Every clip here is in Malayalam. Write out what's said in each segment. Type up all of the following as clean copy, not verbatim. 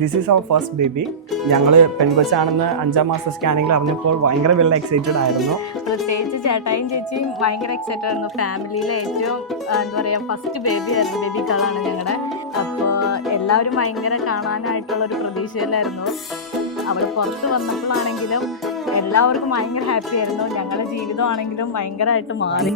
This is our first baby. ഞങ്ങൾ പെൺകൊച്ചാണെന്ന് 5ാം മാസം സ്കാനിങ്ങിൽ അറിഞ്ഞപ്പോൾ ഭയങ്കര വെൽ എക്സൈറ്റഡ് ആയിരുന്നു. പ്രത്യേകിച്ച് ചേട്ടായും ചേച്ചിയും ഭയങ്കര എക്സൈറ്റഡ് ആയിരുന്നു. ഫാമിലിയിലെ ഏറ്റവും എന്താ പറയുക ഫസ്റ്റ് ബേബി ആയിരുന്നു, ബേബി ഗേളാണ് ഞങ്ങളുടെ. അപ്പോൾ എല്ലാവരും ഭയങ്കര കാണാനായിട്ടുള്ളൊരു പ്രതീക്ഷയിലായിരുന്നു. അവൾ പുറത്ത് വന്നപ്പോഴാണെങ്കിലും എല്ലാവർക്കും ഭയങ്കര ഹാപ്പി ആയിരുന്നു. ഞങ്ങളുടെ ജീവിതമാണെങ്കിലും ഭയങ്കരമായിട്ട് മാറി.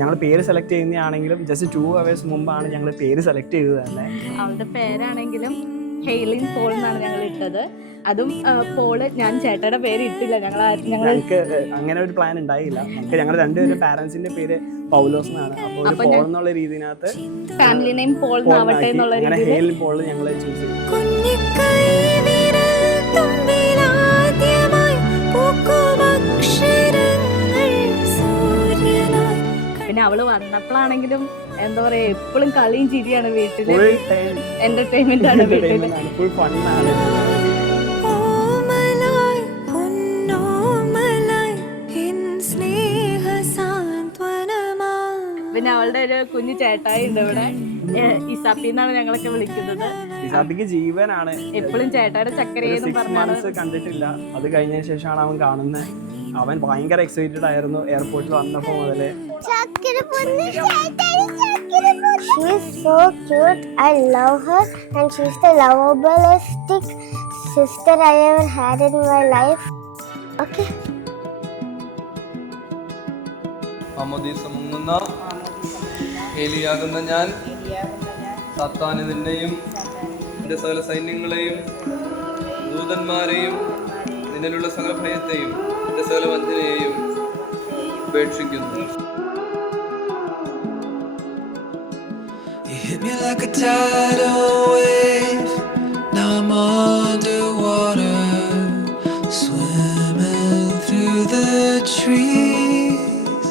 ഞങ്ങൾ പേര് സെലക്ട് ചെയ്യുന്നതാണെങ്കിലും ജസ്റ്റ് 2 hours മുമ്പാണ് ഞങ്ങൾ പേര് സെലക്ട് ചെയ്തത് തന്നെ. അവളുടെ പേരാണെങ്കിലും ഹെയ്ലിൻ പോൾ എന്നാണ് ഞങ്ങൾ ഇട്ടത്. അതും പോള്, ഞാൻ ചേട്ടയുടെ പേര് ഇട്ടില്ല. ഞങ്ങൾക്ക് അങ്ങനെ ഒരു പ്ലാൻ ഉണ്ടായില്ല. ഞങ്ങൾ രണ്ടുപേരും പാരന്റ്സിന്റെ പേര് പൗലോസ് എന്നാണ്. അപ്പോൾ പോൾ എന്നുള്ള രീതിനകത്ത് ഫാമിലി നെയിം പോൾ എന്നാവട്ടെ എന്നുള്ള രീതിയിൽ ഹെയ്ലിൻ പോൾ ഞങ്ങൾ ചൂസ് ചെയ്തു. പിന്നെ അവള് വന്നപ്പോഴാണെങ്കിലും എന്താ പറയാ എപ്പോഴും കളിയും ചിരിയാണ് വീട്ടില്. എന്റർടൈൻമെന്റ് ആണ് വീട്ടില്. പിന്നെ അവളുടെ ഒരു കുഞ്ഞു ചേട്ടായി ഉണ്ട് ഇവിടെ, ഇസാപ്പി എന്നാണ് ഞങ്ങളൊക്കെ വിളിക്കുന്നത്. ഇസാപ്പിക്ക് ജീവനാണ്. എപ്പോഴും ചേട്ടായുടെ ചക്കരയെന്ന് പറഞ്ഞാണ്. കണ്ടിട്ടില്ല, അത് കഴിഞ്ഞതിന് ശേഷമാണ് അവൻ കാണുന്നത്. അവൻ ഭയങ്കര എക്സൈറ്റഡ് ആയിരുന്നു എയർപോർട്ടിൽ വന്നപ്പോൾ മുതലേ. She is so cute. I love her and she's the lovablest sister I ever had in my life. Okay. അമദീസ മുങ്ങുന്ന ഏലിയാകുന്ന ഞാൻ സാത്താനിന്റെയും നിന്റെ സകല സൈന്യങ്ങളെയും ദൂതന്മാരെയും നിന്നിലുള്ള സകല ഭയത്തെയും നിന്റെ സകല വഞ്ചനയെയും ഉപേക്ഷിക്കുന്നു. You hit me like a tidal wave. Now I'm underwater, swimming through the trees.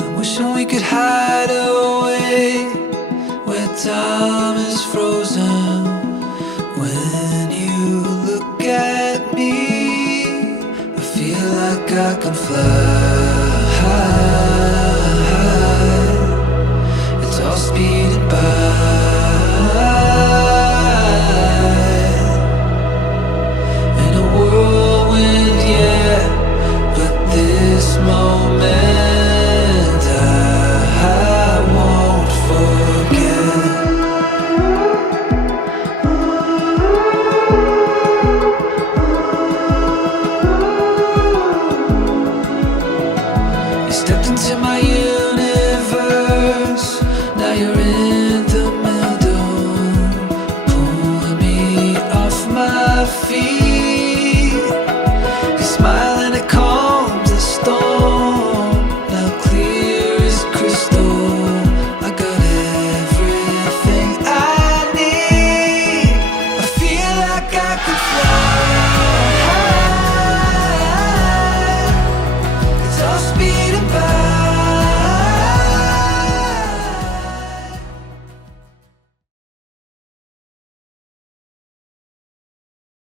I'm wishing we could hide away where time is frozen. When you look at me, I feel like I can fly. It's all speeding by in a whirlwind, yeah. But this moment I won't forget. You stepped into my universe. Now you're in the middle, pulling me off my feet.